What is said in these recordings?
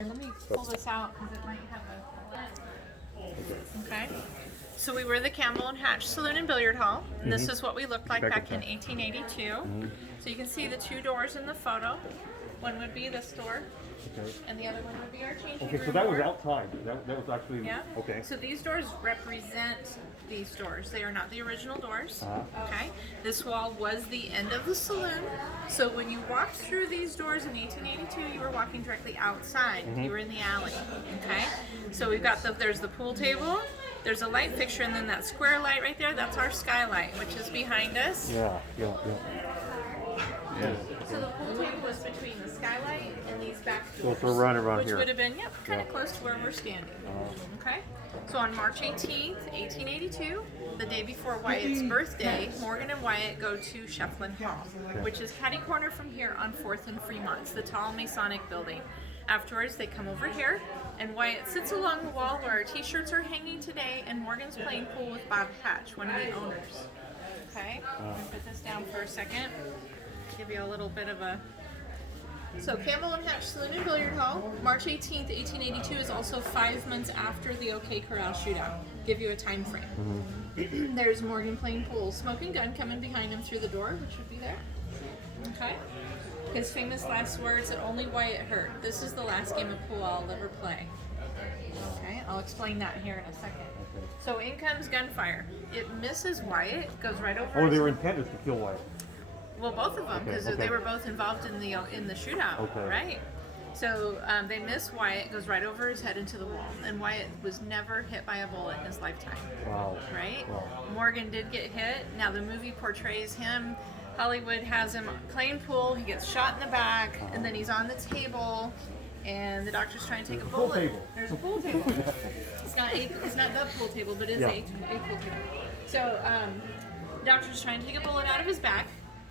Let me pull this out because it might have a... Okay. So we were the Campbell and Hatch Saloon and Billiard Hall, and this is what we looked like back in 1882. So you can see the two doors in the photo. One would be this door, and the other one would be our changing room. Okay, so that was outside. That was actually... Yeah. Okay. So these doors represent these doors. They are not the original doors. Okay. This wall was the end of the saloon. So when you walked through these doors in 1882, you were walking directly outside. You were in the alley. Okay. So we've got there's the pool table. There's a light fixture, and then that square light right there, that's our skylight, which is behind us. Yeah. So the pool table was between the skylight and these back doors. So if we're running around which here. would have been, kind of close to where we're standing. Okay? So on March 18th, 1882, the day before Wyatt's birthday, Morgan and Wyatt go to Shefflin Hall, which is catty corner from here on 4th and Fremont. It's the tall Masonic building. Afterwards, they come over here, and Wyatt sits along the wall where our t-shirts are hanging today, and Morgan's playing pool with Bob Hatch, one of the owners. Okay? I'm going to put this down for a second. Give you a little bit of a... So Campbell and Hatch Saloon and Billiard Hall, March 18th, 1882 is also 5 months after the OK Corral shootout. Give you a time frame. There's Morgan playing pool, smoking gun coming behind him through the door, which would be there. Okay. His famous last words that only Wyatt heard. This is the last game of pool I'll ever play. Okay, I'll explain that here in a second. So in comes gunfire. It misses Wyatt, goes right over. Oh, they were intended to kill Wyatt. Well, both of them, because they were both involved in the shootout, right? So they miss Wyatt, goes right over his head into the wall, and Wyatt was never hit by a bullet in his lifetime. Wow. Right? Wow. Morgan did get hit. Now the movie portrays him. Hollywood has him playing pool. He gets shot in the back, and then he's on the table, and the doctor's trying to take a bullet. There's a pool table. It's not the pool table, but it is a pool table. So the doctor's trying to take a bullet out of his back,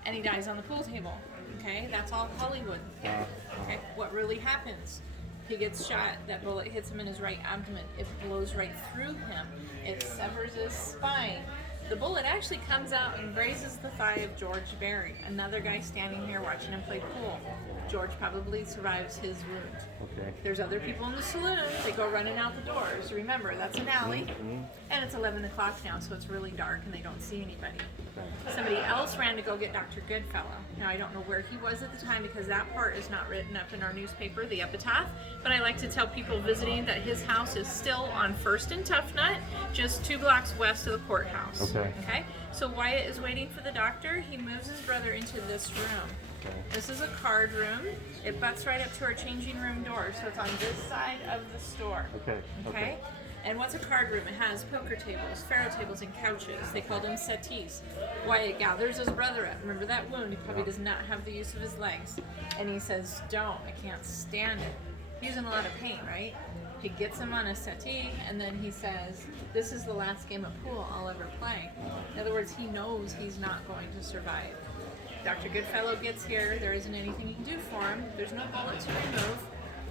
and he dies on the pool table. Okay, that's all Hollywood. Okay, what really happens? He gets shot, that bullet hits him in his right abdomen. It blows right through him. It severs his spine. The bullet actually comes out and grazes the thigh of George Barry, another guy standing here watching him play pool. George probably survives his wound. Okay. There's other people in the saloon. They go running out the doors. Remember, that's an alley. And it's 11 o'clock now, so it's really dark and they don't see anybody. Somebody else ran to go get Dr. Goodfellow. Now, I don't know where he was at the time because that part is not written up in our newspaper, the epitaph, but I like to tell people visiting that his house is still on 1st and Tough Nut, just 2 blocks west of the courthouse. Okay? So Wyatt is waiting for the doctor. He moves his brother into this room. This is a card room. It butts right up to our changing room door, so it's on this side of the store. Okay? And what's a card room? It has poker tables, faro tables, and couches. They called them settees. Wyatt gathers his brother up. Remember that wound? He probably does not have the use of his legs. And he says, "Don't, I can't stand it." He's in a lot of pain, right? He gets him on a settee, and then he says, "This is the last game of pool I'll ever play." In other words, he knows he's not going to survive. Dr. Goodfellow gets here. There isn't anything you can do for him. There's no bullet to remove.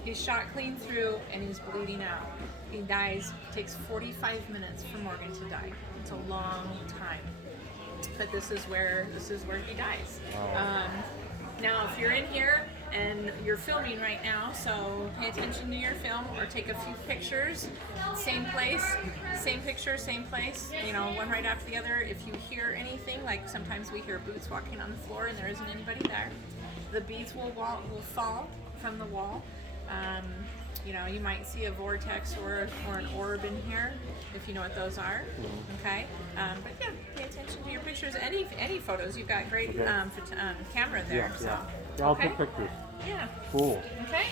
He's shot clean through, and he's bleeding out. He dies. It takes 45 minutes for Morgan to die. It's a long time. But this is where he dies. Now, if you're in here and you're filming right now, so pay attention to your film or take a few pictures. Same place, same picture, same place, one right after the other. If you hear anything, like sometimes we hear boots walking on the floor and there isn't anybody there, the beads will fall from the wall. You might see a vortex or an orb in here, if you know what those are. Okay, but yeah, pay attention to your pictures. Any photos, you've got great camera there. Yeah, I'll take pictures. Yeah. Cool. Okay.